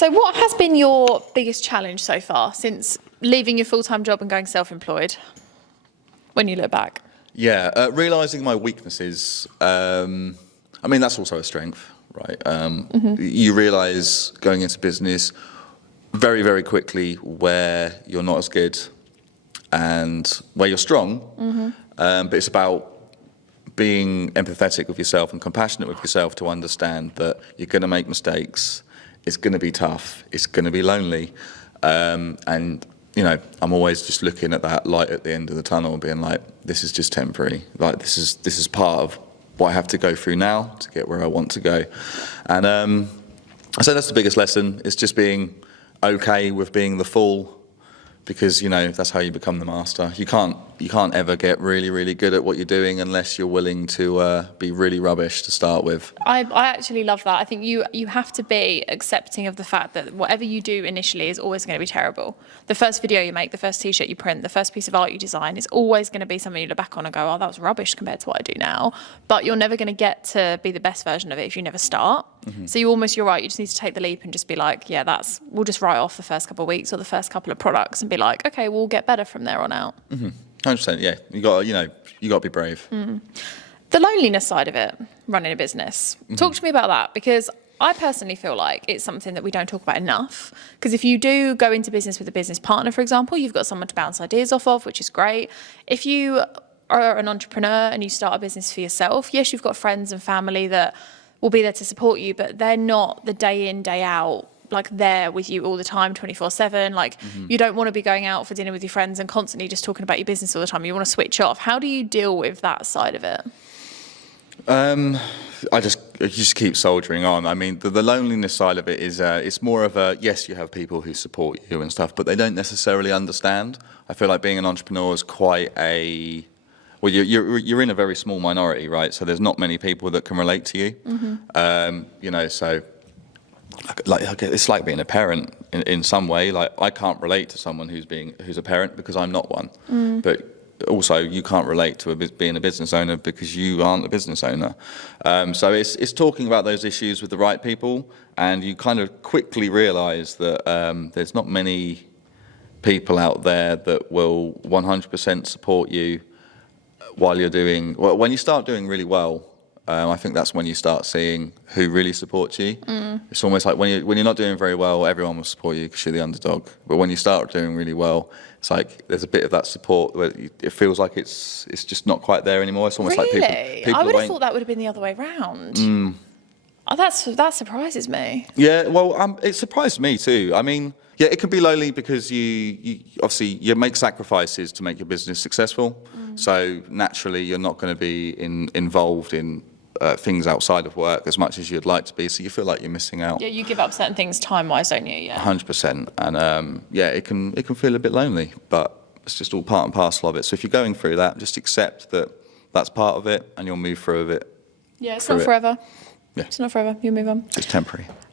So what has been your biggest challenge so far since leaving your full-time job and going self-employed, when you look back? Yeah, realising my weaknesses. I mean, that's also a strength, right? You realise going into business very, very quickly where you're not as good and where you're strong. But it's about being empathetic with yourself and compassionate with yourself to understand that you're going to make mistakes. It's going to be tough. It's going to be lonely. And, you know, I'm always just looking at that light at the end of the tunnel and being like, this is just temporary. Like, this is part of what I have to go through now to get where I want to go. And I say that's the biggest lesson. It's just being okay with being the fool, because, you know, that's how you become the master. You can't ever get really, really good at what you're doing unless you're willing to be really rubbish to start with. I actually love that. I think you have to be accepting of the fact that whatever you do initially is always going to be terrible. The first video you make, the first t-shirt you print, the first piece of art you design is always going to be something you look back on and go, oh, that was rubbish compared to what I do now. But you're never going to get to be the best version of it if you never start. So you're right, you just need to take the leap and just be like, yeah, we'll just write off the first couple of weeks or the first couple of products and be like, okay, we'll get better from there on out. 100%, yeah. You got to be brave. The loneliness side of it, running a business. Talk to me about that, because I personally feel like it's something that we don't talk about enough. Because if you do go into business with a business partner, for example, you've got someone to bounce ideas off of, which is great. If you are an entrepreneur and you start a business for yourself, yes, you've got friends and family that will be there to support you, but they're not the day in, day out, like there with you all the time, 24/7. Like you don't want to be going out for dinner with your friends and constantly just talking about your business all the time. You want to switch off. How do you deal with that side of it? I just keep soldiering on. I mean, the loneliness side of it is it's more of a, yes, you have people who support you and stuff, but they don't necessarily understand. I feel like being an entrepreneur is quite a, well, you're in a very small minority, right? So there's not many people that can relate to you. You know, so like it's like being a parent in some way. Like, I can't relate to someone who's a parent because I'm not one. But also, you can't relate to being a business owner because you aren't a business owner. So it's talking about those issues with the right people, and you kind of quickly realise that there's not many people out there that will 100% support you while you're doing, well, when you start doing really well. I think that's when you start seeing who really supports you. It's almost like when you're not doing very well, everyone will support you because you're the underdog. But when you start doing really well, it's like there's a bit of that support where it feels like it's just not quite there anymore. It's almost really? Like people I would have thought that would have been the other way round. Oh, that surprises me. Yeah, well, it surprised me too. I mean, yeah, it can be lonely because you obviously you make sacrifices to make your business successful. So naturally, you're not going to be involved in things outside of work as much as you'd like to be, so you feel like you're missing out. Yeah, you give up certain things time-wise, don't you? Yeah. 100%, and yeah, it can feel a bit lonely, but it's just all part and parcel of it. So if you're going through that, just accept that that's part of it, and you'll move through it. Yeah, it's not forever. Yeah, it's not forever. You move on. It's temporary.